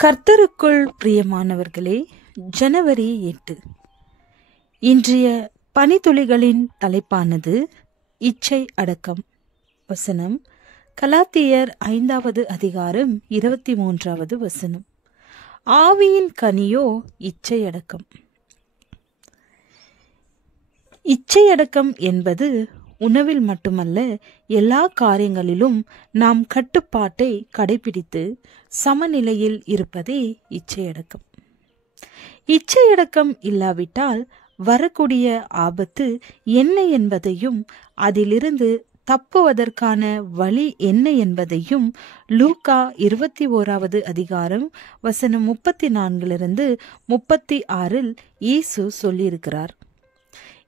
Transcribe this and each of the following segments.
கர்த்தருக்குள் பிரியமானவர்களே, ஜனவரி 8. இன்றைய பனித்துளிகளின் தலைப்பானது இச்சை அடக்கம். வசனம் கலாத்தியர் 5வது அதிகாரம் 23வது வசனம். ஆவியின் கனியோ இச்சை அடக்கம். இச்சையடக்கம் என்பது உணவில் மட்டுமல்ல, எல்லா காரியங்களிலும் நாம் கட்டுப்பாட்டை கடைபிடித்து சமநிலையில் இருப்பதே இச்சையடக்கம். இச்சையடக்கம் இல்லாவிட்டால் வரக்கூடிய ஆபத்து என்ன என்பதையும் அதிலிருந்து தப்புவதற்கான வழி என்ன என்பதையும் லூக்கா 21வது அதிகாரம் வசனம் 34 36 இயேசு சொல்லியிருக்கிறார்.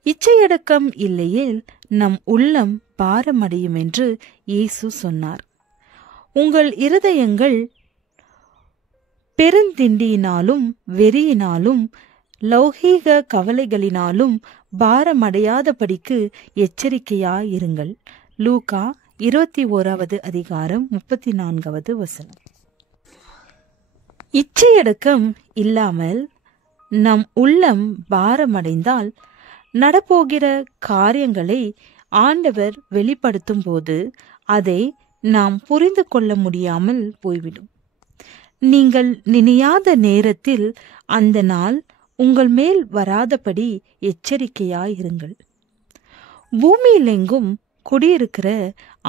இச்சையடக்கம் இல்லையேல் நம் உள்ளம் பாரமடையும் என்று இயேசு சொன்னார். உங்கள் இருதயங்கள் பெருந்திண்டியினாலும் வெறியினாலும் லௌகீக கவலைகளினாலும் பாரமடையாதபடிக்கு எச்சரிக்கையாயிருங்கள். லூக்கா 21வது அதிகாரம் 34வது வசனம். இச்சையடக்கம் இல்லாமல் நம் உள்ளம் பாரமடைந்தால் நடப்போகிற காரியங்களை ஆண்டவர் வெளிப்படுத்தும் போது அதை நாம் புரிந்து கொள்ள முடியாமல் போய்விடும். நீங்கள் நினையாத நேரத்தில் அந்த நாள் உங்கள் மேல் வராதபடி எச்சரிக்கையாயிருங்கள். பூமியிலெங்கும் குடியிருக்கிற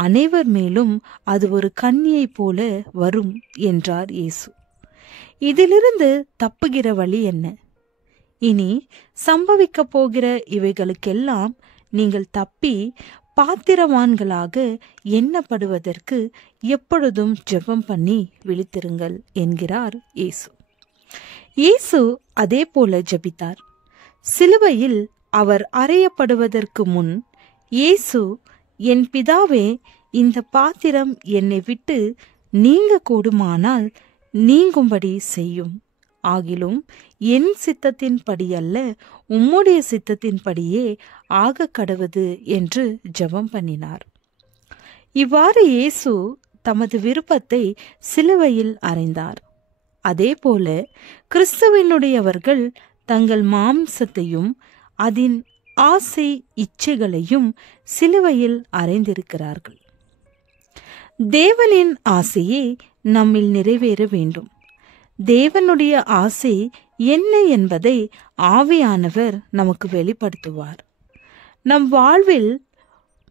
அனைவர் மேலும் அது ஒரு கண்ணியை போல வரும் என்றார் இயேசு. இதிலிருந்து தப்புகிற வழி என்ன? இனி சம்பவிக்க போகிற இவைகளுக்கெல்லாம் நீங்கள் தப்பி பாத்திரவான்களாக எண்ணப்படுவதற்கு எப்பொழுதும் ஜெபம் பண்ணி விழித்திருங்கள் என்கிறார் இயேசு. இயேசு அதே போல ஜெபித்தார். சிலுவையில் அவர் அறையப்படுவதற்கு முன் இயேசு, என் பிதாவே, இந்த பாத்திரம் என்னை விட்டு நீங்க கூடுமானால் நீங்கும்படி செய்யும். ஆகிலும் என் சித்தத்தின்படி அல்ல, உம்முடைய சித்தத்தின்படியே ஆக கடவது என்று ஜெபம் பண்ணினார். இவ்வாறு இயேசு தமது விருப்பத்தை சிலுவையில் அறைந்தார். அதே போல கிறிஸ்துவினுடையவர்கள் தங்கள் மாம்சத்தையும் அதன் ஆசை இச்சைகளையும் சிலுவையில் அறைந்திருக்கிறார்கள். தேவனின் ஆசையே நம்மில் நிறைவேற வேண்டும். தேவனுடைய ஆசை என்ன என்பதை ஆவியானவர் நமக்கு வெளிப்படுத்துவார். நம் வாழ்வில்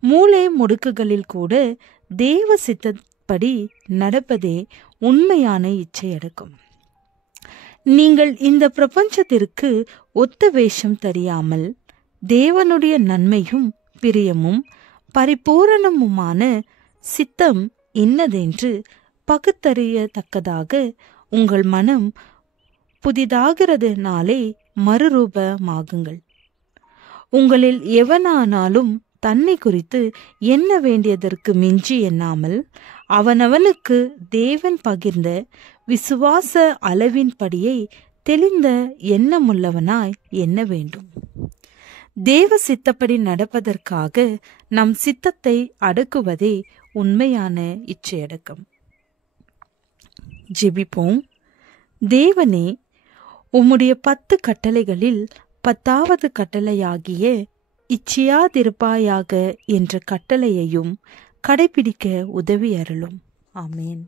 மூலை முடுக்குகளில் கூட தேவ சித்தப்படி நடப்பதே உண்மையான இச்சையடக்கம். நீங்கள் இந்த பிரபஞ்சத்திற்கு ஒத்த வேஷம் தெரியாமல் தேவனுடைய நன்மையும் பிரியமும் பரிபூரணமுமான சித்தம் இன்னதென்று பகுத்தறியத்தக்கதாக உங்கள் மனம் புதிதாகிறதுனாலே மறுரூபமாகுங்கள். உங்களில் எவனானாலும் தன்னை குறித்து எண்ண வேண்டியதற்கு மிஞ்சி எண்ணாமல் அவனவனுக்கு தேவன் பகிர்ந்த விசுவாச அளவின்படியை தெளிந்த எண்ணமுள்ளவனாய் எண்ண வேண்டும். தேவ சித்தப்படி நடப்பதற்காக நம் சித்தத்தை அடக்குவதே உண்மையான இச்சையடக்கம். ஜெபிப்போம். தேவனே, உம்முடைய 10 கட்டளைகளில் 10வது கட்டளையாகிய இச்சையாதிருப்பாயாக என்ற கட்டளையையும் கடைபிடிக்க உதவி அருளும். ஆமேன்.